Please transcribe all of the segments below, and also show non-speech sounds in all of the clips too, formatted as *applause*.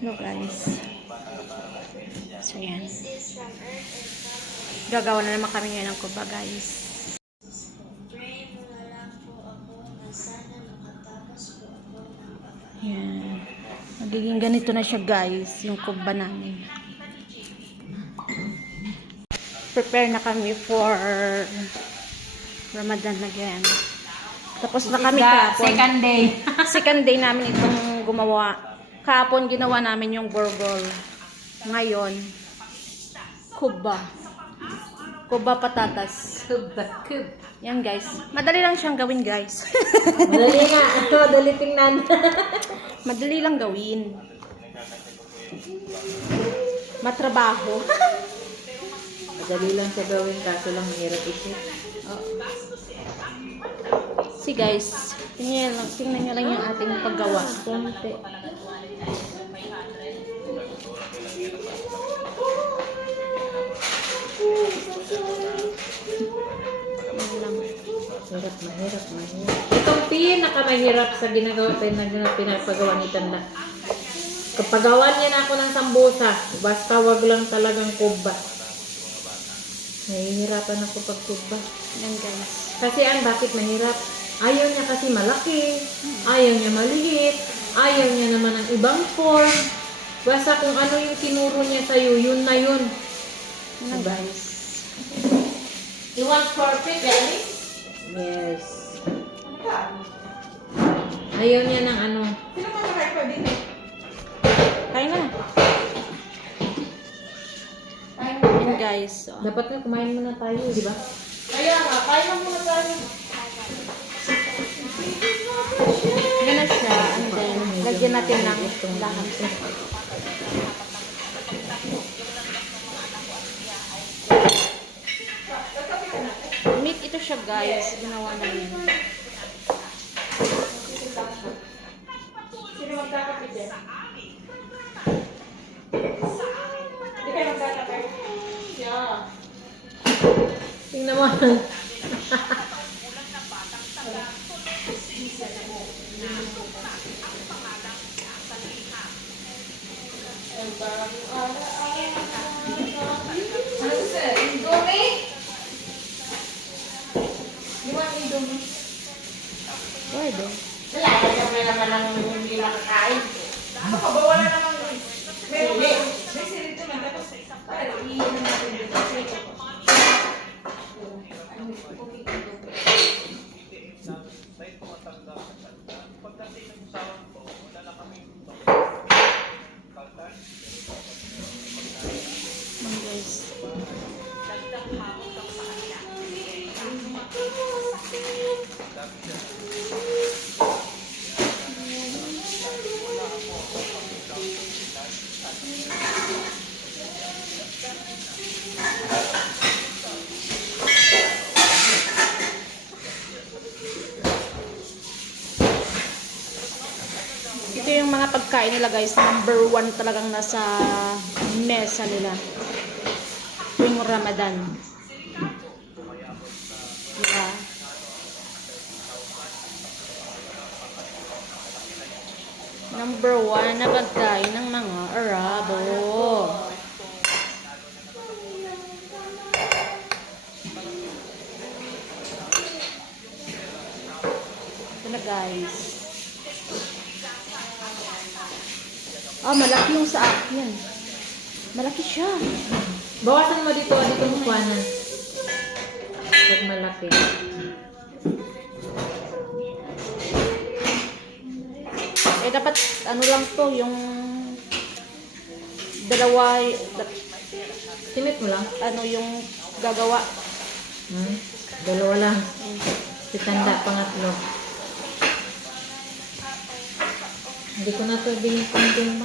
Hello guys. So yan. Gagawa na naman kami ngayon ng kuba guys. Yan. Magiging ganito na siya guys, yung kuba namin. Prepare na kami for Ramadan again. Tapos na kami kahapon. Second day. Second day namin itong gumawa. Kahapon ginawa namin yung burgol. Ngayon, kuba. Kuba patatas. Kub. Kub. Yan guys. Madali lang siyang gawin guys. *laughs* Dali nga. Ito, dali tingnan. *laughs* Madali lang gawin. Matrabaho. *laughs* Madali lang siya gawin, kaso lang mahirap isip. Si guys, tingnan tingnan nyo lang yung ating paggawa. Konti. Hirap, mahirap, mahirap. Itong pinakamahirap sa ginagawa, pinag pinapagawa ni Tanda. Kapagawa niya na ako ng sambusa, basta wag lang talagang kuba. Nahihirapan ako pag kuba. Yan guys. Kasi ang bakit mahirap? Ayaw niya kasi malaki, ayaw niya maliit, ayaw niya naman ng ibang form. Basta kung ano yung tinuro niya sa'yo, yun na yun. Yan lang guys. You want perfect, Ellie? Ayaw niya ng ano. Kain na. Yan guys. So, Dapat nga kumain muna tayo, di ba? yan na siya. And then, lagyan natin ng laham. Meat ito siya guys. Ginawa namin. One. Pwede. Wala, kaya may naman ang hindi nakakain. Ano ka ba? Tingnan mo. Pwede. Yan guys. Ito yung mga pagkain nila guys. Number one talagang nasa mesa nila. Tuwing Ramadan. Diba? Number one na pagkain ng mga Arabo. Ito na guys. Ah, malaki yung sa akin. Malaki siya. Bawasan mo dito, dito mo kuhanan. Pag malaki. Eh, dapat, ano lang to, yung dalawa, da- Simit mo lang. ano yung gagawa. Hmm? Dalawa lang. Si Tanda, pangatlo. Hindi ko na ito binikontin mo.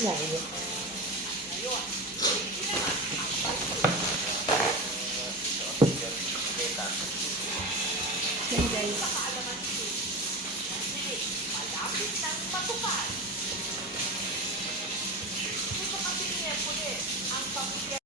Layo. Yan guys. Malapit ng matupad. Gusto kasi niya ang pamilya